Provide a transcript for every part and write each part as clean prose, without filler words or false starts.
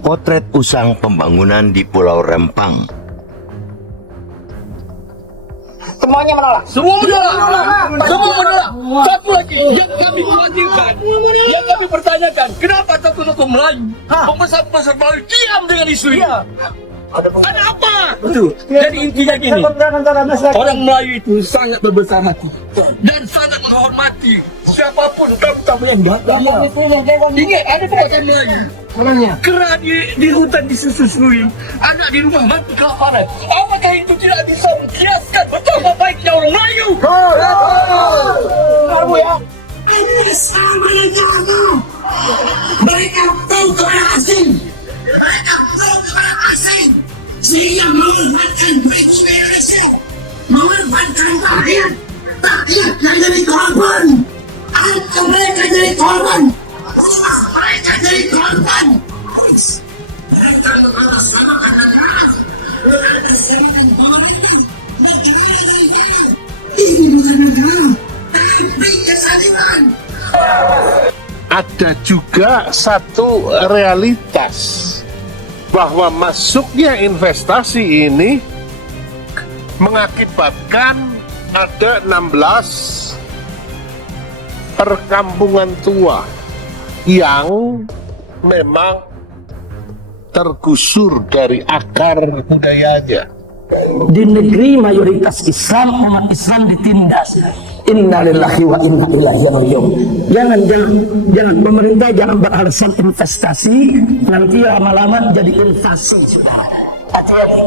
Potret usang pembangunan di Pulau Rempang. Semuanya menolak. Semua menolak. Semua menolak. Satu lagi yang kami khawatirkan, yang kami pertanyakan, kenapa tokoh-tokoh Melayu, pembesar-pembesar Melayu diam dengan isu ini? Ada apa? Betul. Jadi intinya gini, orang Melayu itu sangat berbesar hati dan sangat menghormati siapapun tamu yang datang. Ingat, ada perkataan Melayu. Kera di hutan disusui, anak di rumah mati kelaparan. Apakah itu tidak bisa mengkiaskan betapa baiknya orang Melayu? Kamu ya. Ini sama dengan mereka tahu kepada asing. Mereka tahu kepada asing. Sehingga memanfaatkan bagi Indonesia. Memanfaatkan rakyat. Rakyat yang jadi korban. Atau mereka jadi korban. Mereka jadi korban. Mereka harus anak-anak. Mereka serahkan pemerintah. Negara dari sana. Ini bukan negara. Tapi kesalinan. Ada juga satu realitas bahwa masuknya investasi ini mengakibatkan ada 16 perkampungan tua yang memang tergusur dari akar budayanya. Di negeri mayoritas Islam, umat Islam ditindas. Innalillahi wa inna ilaihi raji'un. Jangan pemerintah jangan beralasan investasi, nanti lama-lama jadi invasi sudah. Hati-hati.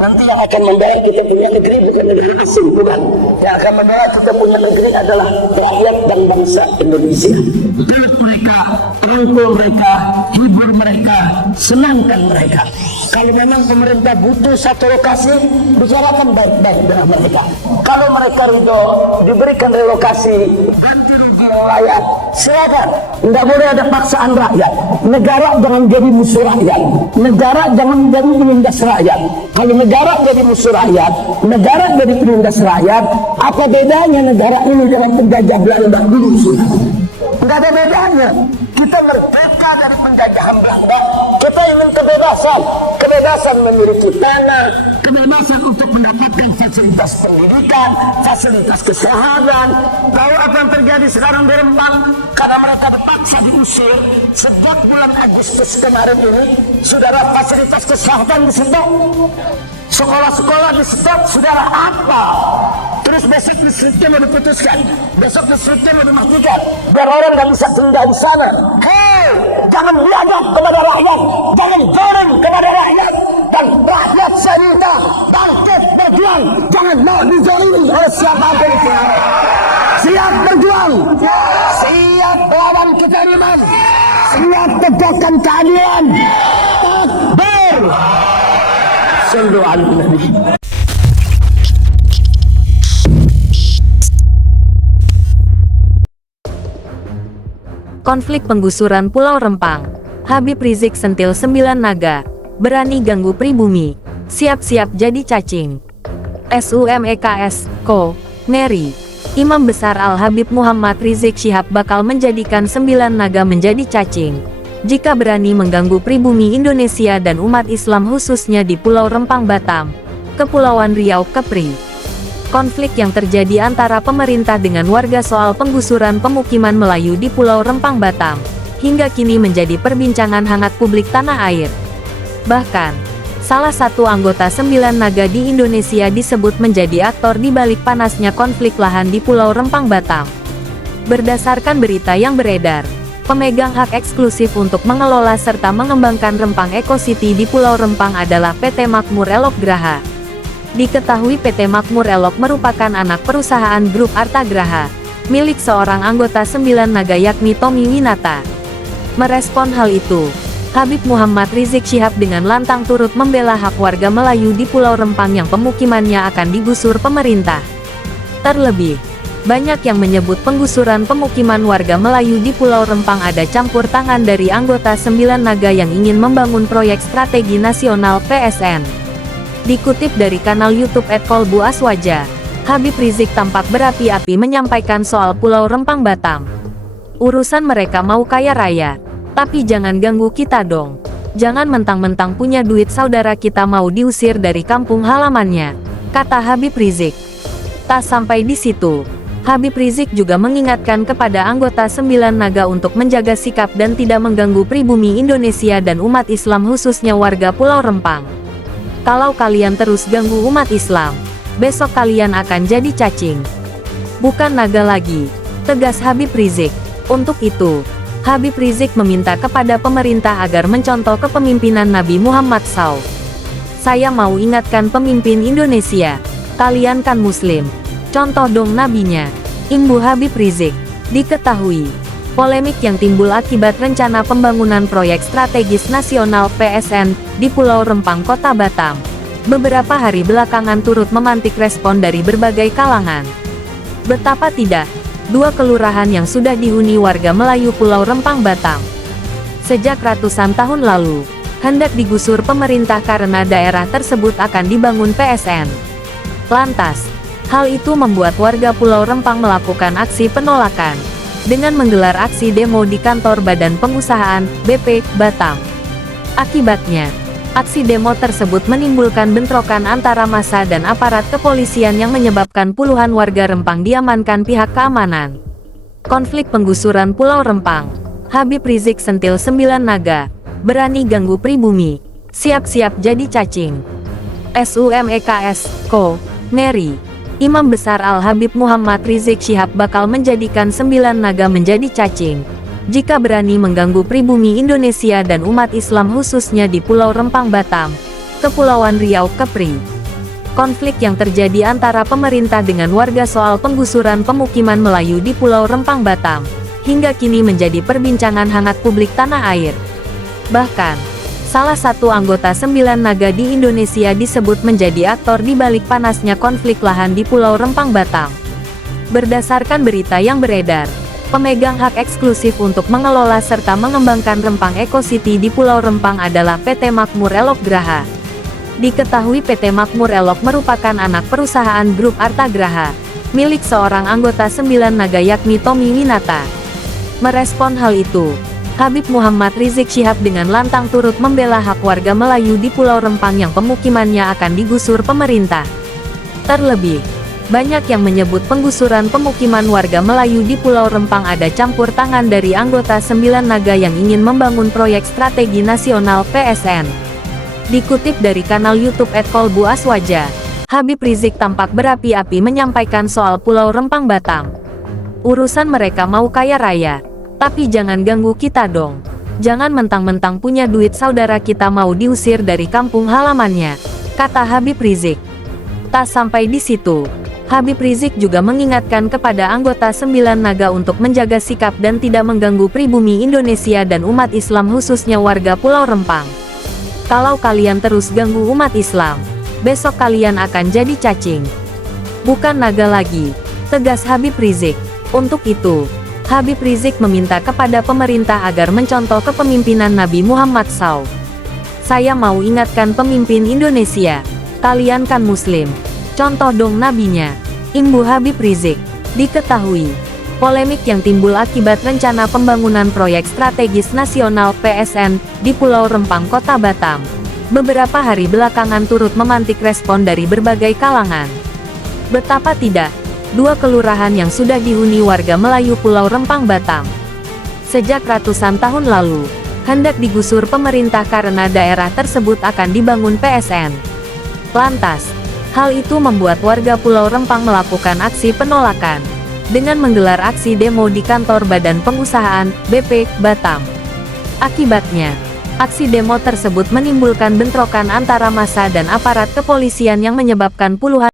Nanti yang akan membayar kita punya negeri bukan negeri asing, bukan. Yang akan membayar kita punya negeri adalah rakyat dan bangsa Indonesia. Peluk mereka, rangkul mereka, hibur mereka, senangkan mereka. Kalau memang pemerintah butuh satu lokasi, bicarakan baik-baik dengan mereka. Kalau mereka ridho, diberikan relokasi, ganti rugi yang layak, silakan. Tidak boleh ada paksaan rakyat. Negara jangan jadi musuh rakyat. Negara jangan jadi penindas rakyat. Kalau negara jadi musuh rakyat, negara jadi penindas rakyat, apa bedanya negara ini dengan penjajah Belanda dulu? Tidak ada bedanya. Kita merdeka dari penjajahan Belanda. Kita ingin kebebasan. Kebebasan memiliki tanah, kebebasan untuk mendapatkan fasilitas pendidikan, fasilitas kesehatan. Tahu apa yang terjadi sekarang di Rempang? Karena mereka dipaksa diusir. Sejak bulan Agustus kemarin ini, saudara, fasilitas kesehatan disedot. Sekolah-sekolah disedot, saudara, apa? Terus besok listriknya mau diputuskan, besok listriknya mau dimatikan, biar orang nggak bisa tinggal di sana. Hei, jangan biadab kepada rakyat, jangan goreng kepada rakyat, dan rakyat saya minta bangkit berjuang, jangan mau dijolimi oleh siapapun. Siap berjuang, siap lawan kezaliman, siap tegakkan keadilan. Takbir. Sallu ala Nabi. Konflik penggusuran Pulau Rempang. Habib Rizik sentil 9 naga. Berani ganggu pribumi. Siap-siap jadi cacing. SUMEKS, Ko, Neri. Imam Besar Al-Habib Muhammad Rizik Syihab bakal menjadikan 9 naga menjadi cacing jika berani mengganggu pribumi Indonesia dan umat Islam khususnya di Pulau Rempang Batam, Kepulauan Riau, Kepri. Konflik yang terjadi antara pemerintah dengan warga soal penggusuran pemukiman Melayu di Pulau Rempang Batam, hingga kini menjadi perbincangan hangat publik tanah air. Bahkan, salah satu anggota 9 naga di Indonesia disebut menjadi aktor di balik panasnya konflik lahan di Pulau Rempang Batam. Berdasarkan berita yang beredar, pemegang hak eksklusif untuk mengelola serta mengembangkan Rempang Eco City di Pulau Rempang adalah PT Makmur Elok Graha. Diketahui PT Makmur Elok merupakan anak perusahaan grup Arta Graha, milik seorang anggota 9 naga yakni Tommy Winata. Merespon hal itu, Habib Muhammad Rizik Syihab dengan lantang turut membela hak warga Melayu di Pulau Rempang yang pemukimannya akan digusur pemerintah. Terlebih, banyak yang menyebut penggusuran pemukiman warga Melayu di Pulau Rempang ada campur tangan dari anggota 9 naga yang ingin membangun proyek strategi nasional PSN. Dikutip dari kanal YouTube @kolbu aswaja, Habib Rizik tampak berapi-api menyampaikan soal Pulau Rempang Batam. Urusan mereka mau kaya raya, tapi jangan ganggu kita dong. Jangan mentang-mentang punya duit saudara kita mau diusir dari kampung halamannya, kata Habib Rizik. Tak sampai di situ, Habib Rizik juga mengingatkan kepada anggota 9 Naga untuk menjaga sikap dan tidak mengganggu pribumi Indonesia dan umat Islam khususnya warga Pulau Rempang. Kalau kalian terus ganggu umat Islam, besok kalian akan jadi cacing. Bukan naga lagi, tegas Habib Rizik. Untuk itu, Habib Rizik meminta kepada pemerintah agar mencontoh kepemimpinan Nabi Muhammad SAW. Saya mau ingatkan pemimpin Indonesia, kalian kan muslim, contoh dong nabinya, imbu Habib Rizik. Diketahui, polemik yang timbul akibat rencana pembangunan proyek strategis nasional PSN di Pulau Rempang, Kota Batam, beberapa hari belakangan turut memantik respon dari berbagai kalangan. Betapa tidak, dua kelurahan yang sudah dihuni warga Melayu Pulau Rempang Batam sejak ratusan tahun lalu, hendak digusur pemerintah karena daerah tersebut akan dibangun PSN. Lantas, hal itu membuat warga Pulau Rempang melakukan aksi penolakan, dengan menggelar aksi demo di kantor Badan Pengusahaan, BP, Batam. Akibatnya, aksi demo tersebut menimbulkan bentrokan antara massa dan aparat kepolisian yang menyebabkan puluhan warga Rempang diamankan pihak keamanan. Konflik penggusuran Pulau Rempang. Habib Rizik sentil 9 naga, berani ganggu pribumi, siap-siap jadi cacing. SUMEKS, Ko, Neri. Imam Besar Al-Habib Muhammad Rizik Syihab bakal menjadikan 9 naga menjadi cacing jika berani mengganggu pribumi Indonesia dan umat Islam khususnya di Pulau Rempang Batam, Kepulauan Riau, Kepri. Konflik yang terjadi antara pemerintah dengan warga soal penggusuran pemukiman Melayu di Pulau Rempang Batam, hingga kini menjadi perbincangan hangat publik tanah air. Bahkan, salah satu anggota 9 naga di Indonesia disebut menjadi aktor di balik panasnya konflik lahan di Pulau Rempang Batam. Berdasarkan berita yang beredar, pemegang hak eksklusif untuk mengelola serta mengembangkan Rempang Eco City di Pulau Rempang adalah PT Makmur Elok Graha. Diketahui PT Makmur Elok merupakan anak perusahaan grup Arta Graha, milik seorang anggota 9 naga yakni Tommy Winata. Merespon hal itu, Habib Muhammad Rizik Syihab dengan lantang turut membela hak warga Melayu di Pulau Rempang yang pemukimannya akan digusur pemerintah. Terlebih, banyak yang menyebut penggusuran pemukiman warga Melayu di Pulau Rempang ada campur tangan dari anggota 9 naga yang ingin membangun proyek strategi nasional PSN. Dikutip dari kanal YouTube @kolbu aswaja, Habib Rizik tampak berapi-api menyampaikan soal Pulau Rempang Batam. Urusan mereka mau kaya raya, tapi jangan ganggu kita dong. Jangan mentang-mentang punya duit saudara kita mau diusir dari kampung halamannya, kata Habib Rizik. Tak sampai di situ, Habib Rizik juga mengingatkan kepada anggota 9 naga untuk menjaga sikap dan tidak mengganggu pribumi Indonesia dan umat Islam khususnya warga Pulau Rempang. Kalau kalian terus ganggu umat Islam, besok kalian akan jadi cacing. Bukan naga lagi, tegas Habib Rizik. Untuk itu, Habib Rizik meminta kepada pemerintah agar mencontoh kepemimpinan Nabi Muhammad SAW. Saya mau ingatkan pemimpin Indonesia, kalian kan muslim, contoh dong nabinya, imbu Habib Rizik. Diketahui, polemik yang timbul akibat rencana pembangunan proyek strategis nasional PSN di Pulau Rempang, Kota Batam, beberapa hari belakangan turut memantik respon dari berbagai kalangan. Betapa tidak, dua kelurahan yang sudah dihuni warga Melayu Pulau Rempang Batam sejak ratusan tahun lalu, hendak digusur pemerintah karena daerah tersebut akan dibangun PSN. Lantas, hal itu membuat warga Pulau Rempang melakukan aksi penolakan, dengan menggelar aksi demo di kantor Badan Pengusahaan, BP, Batam. Akibatnya, aksi demo tersebut menimbulkan bentrokan antara massa dan aparat kepolisian yang menyebabkan puluhan